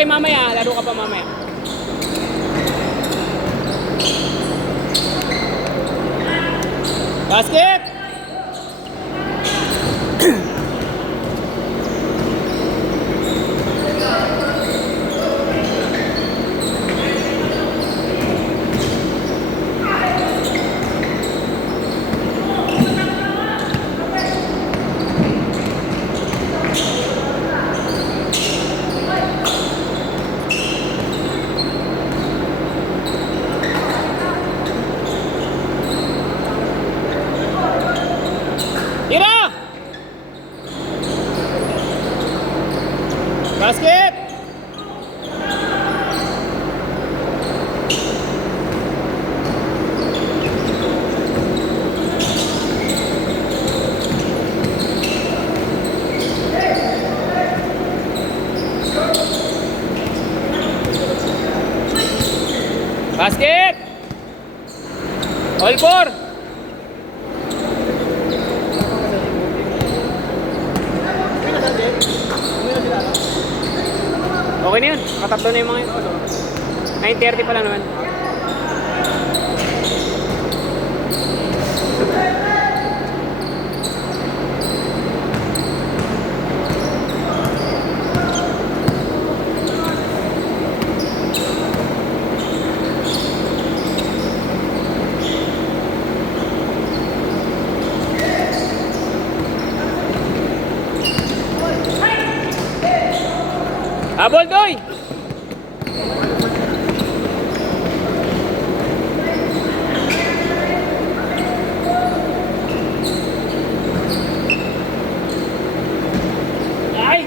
Okay, mamaya. Laro ka pa mamaya. Basket! Tira! Basket! Basket! All four! Okay na yun. Katatlo na yung mga yun. 9:30 pa lang naman. Habol, Doy! Ay!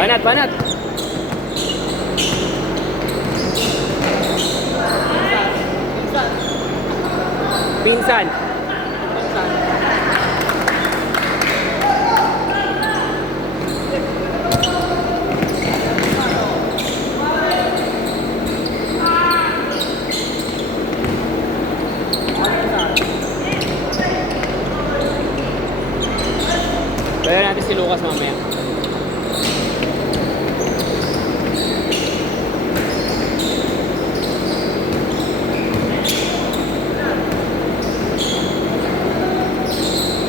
Banat, banat! Pinsan. Kaya natin si Lucas mamaya.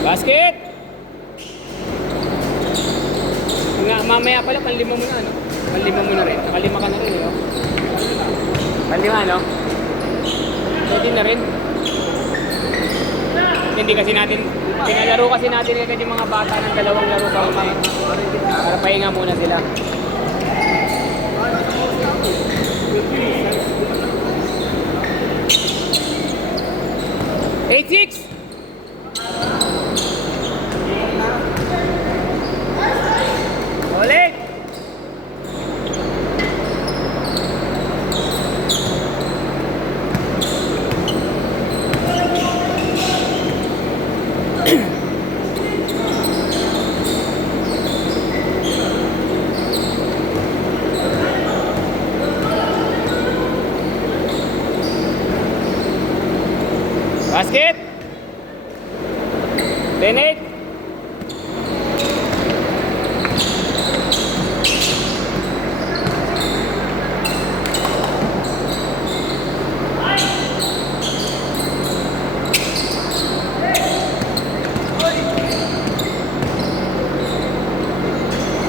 Basket! Nga, mamaya pala, panlima mo na, ano? Panlima mo na rin. Nakalima ka na rin, no? Panlima, no? Pwede na rin. Hindi kasi natin, pinalaro kasi natin agad yung mga bata ng dalawang laro sa umay. Para pahinga muna sila. Eight, six! Ulit! Basket! 10-8!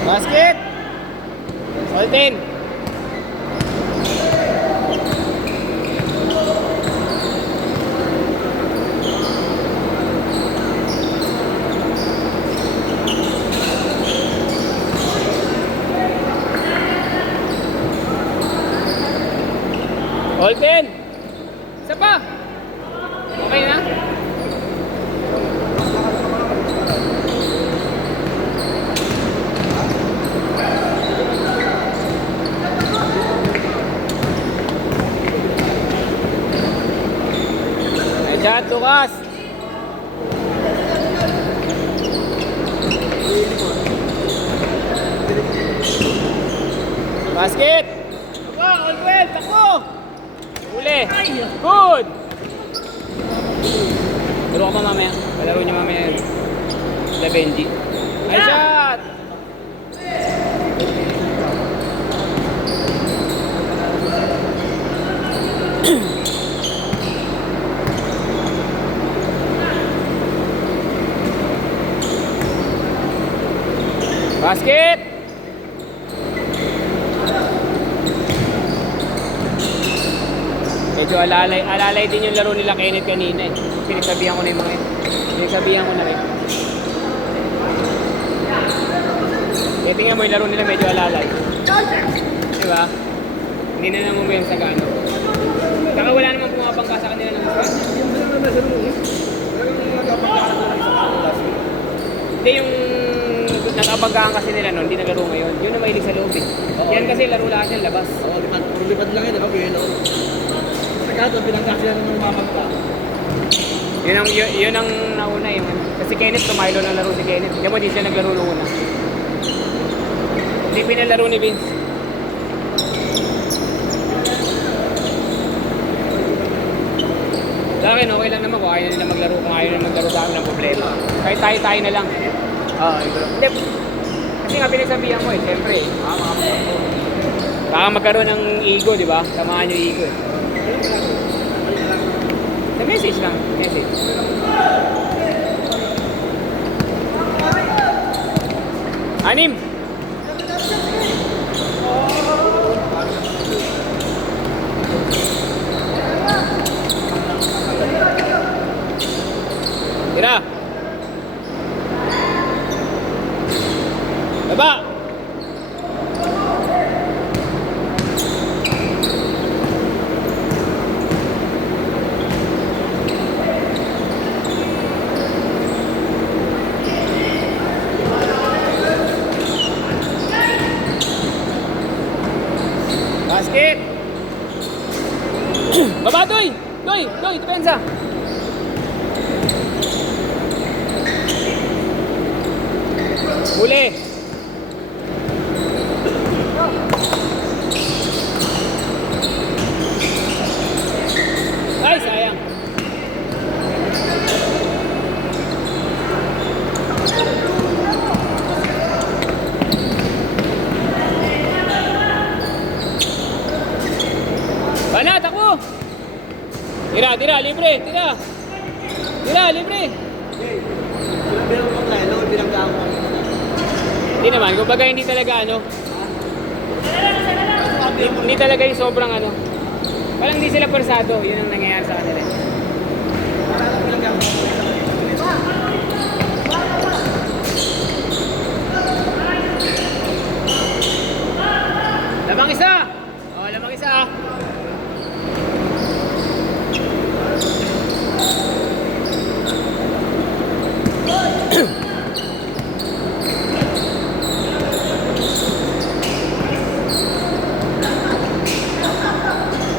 Basket! All 10! All 10! Isa pa! Okay na? Diyan, tukas! Basket! All 12! Takbo! Uli! Good! Turo ko pa mamaya. Palaro niya mamaya yun. La Benji. Ay, shot! Basket! Medyo alalay din yung laro nila Kenneth kanina eh. Pinagsabihan ko na yung mga yun. Pinagsabihan ko na rin. Eh, tingnan mo yung laro nila medyo alalay. Diba? Hindi na naman mo yung sagano. Saka wala namang pumapangka sa kanila ng squad. Hindi yung nakapagkaan kasi nila noon, hindi naglaro ngayon. Yun na mahilig sa loob eh. Yan kasi laro lahat yan, labas. Oo, lipad lang yan, di ba? Pero Sakato, pinangkasya ng mamagpa. Yun ang nauna eh. Kasi Kenneth, tumaylo ng laro si Kenneth. Diyan mo, di siya naglaro noong una. Hindi pinalaro ni Vince. Sa akin, okay lang naman kung ayaw nila maglaro. Kung ayaw nila maglaro sa akin ng problema. Kahit tayo na lang. Hindi. Kasi nga pinagsabihan mo eh, siyempre eh. Baka magkaroon ng ego, di ba? Samahan yung ego eh. Sa message lang. Message. Anim. Tira. Baba. Basket. Baba, Doy. Doy, depensa. Huli. Ay, sayang. Banat ako. Tira, libre, tira. Tira, libre. Bilang mo tayo, no? Binanggaan mo. Hindi naman, kumbaga hindi talaga ano. Hindi talaga yung sobrang ano. Parang hindi sila persado, yun ang nangyayari sa kanila. Parang binanggaan mo. Lamang isa! Oh, lamang isa ah.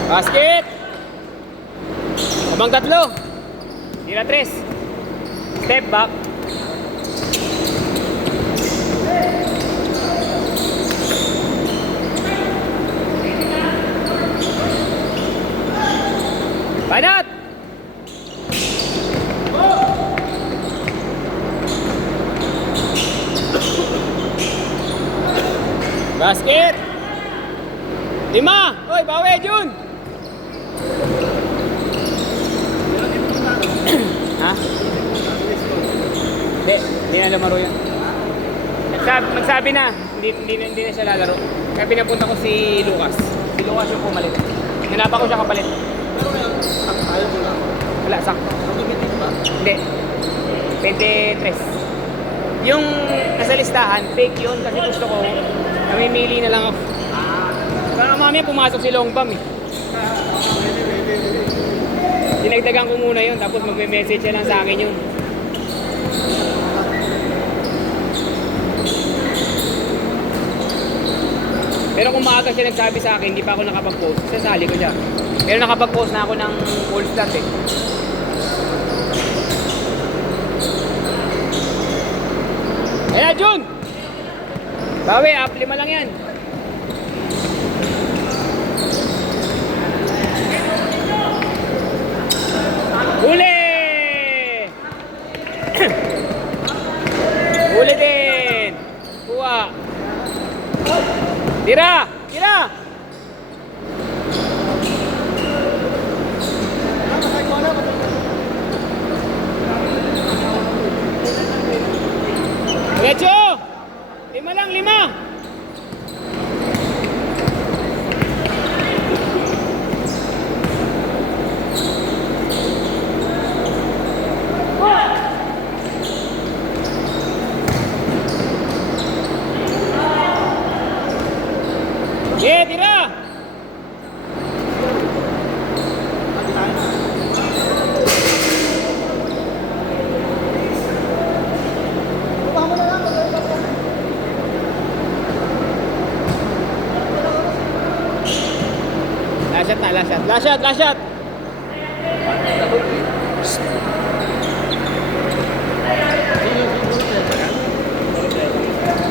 Basket! Abang tatlo. Tira tres. Step back. Banat! Basket! 5! Oy, bawi, Jun! Ha? Hindi na lumaro yun. Magsabi na, hindi na siya lalaro. Kaya pinapunta ko si Lucas. Si Lucas yung pumalit. Hinapan ko siya kapalit. Pero ngayon, ayaw mo lang. Wala, sakto. Automatic ba? Hindi. 23. Yung nasa listahan, fake yun kasi gusto ko, namimili na lang ako. Para mamaya pumasok si Longbam eh. Dinagdagan ko muna yun, tapos magme-message siya lang sa akin yun. Pero kung maaga siya nagsabi sa akin, hindi pa ako nakapag-post, sasali ko siya. Pero nakapag-post na ako ng full start eh. Ayan, Jun! Bawi, up 5 lang yan. Huli! Last shot na, last shot. Last shot, last shot.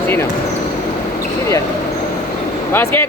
Sino? Sino yan? Basket!